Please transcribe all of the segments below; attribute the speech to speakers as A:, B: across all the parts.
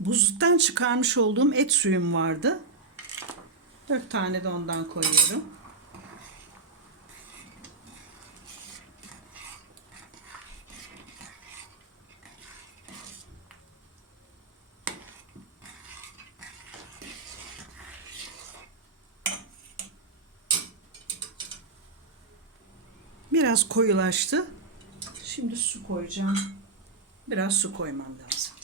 A: Buzluktan çıkarmış olduğum et suyum vardı. 4 tane de ondan koyuyorum. Biraz koyulaştı. Şimdi su koyacağım. Biraz su koymam lazım.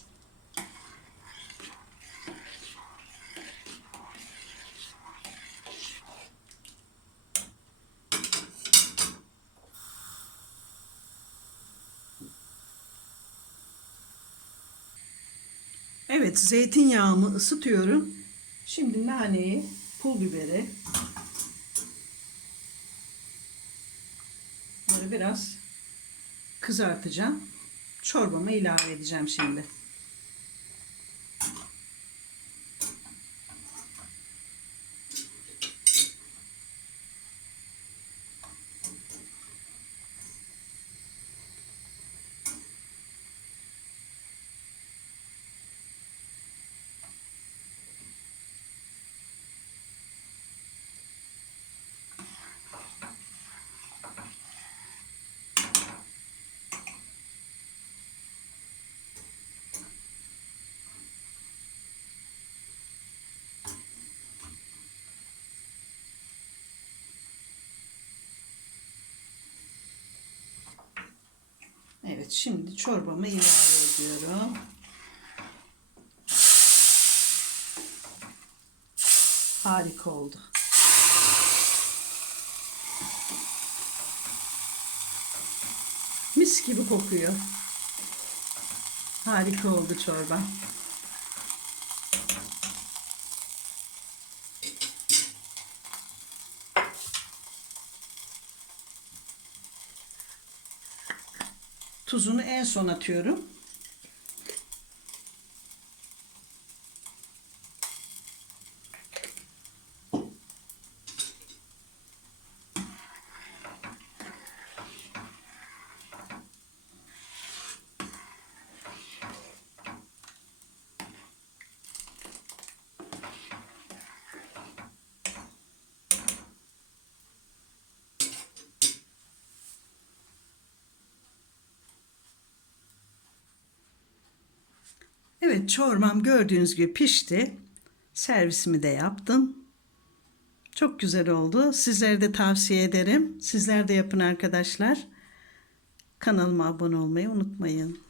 A: Evet, zeytinyağımı ısıtıyorum. Şimdi naneyi, pul biberi, bunları biraz kızartacağım. Çorbama ilave edeceğim şimdi. Evet, şimdi çorbamı ilave ediyorum. Harika oldu. Mis gibi kokuyor. Harika oldu çorba. Tuzunu en son atıyorum. Evet çorbam gördüğünüz gibi pişti. Servisimi de yaptım. Çok güzel oldu. Sizlere de tavsiye ederim. Sizler de yapın arkadaşlar. Kanalıma abone olmayı unutmayın.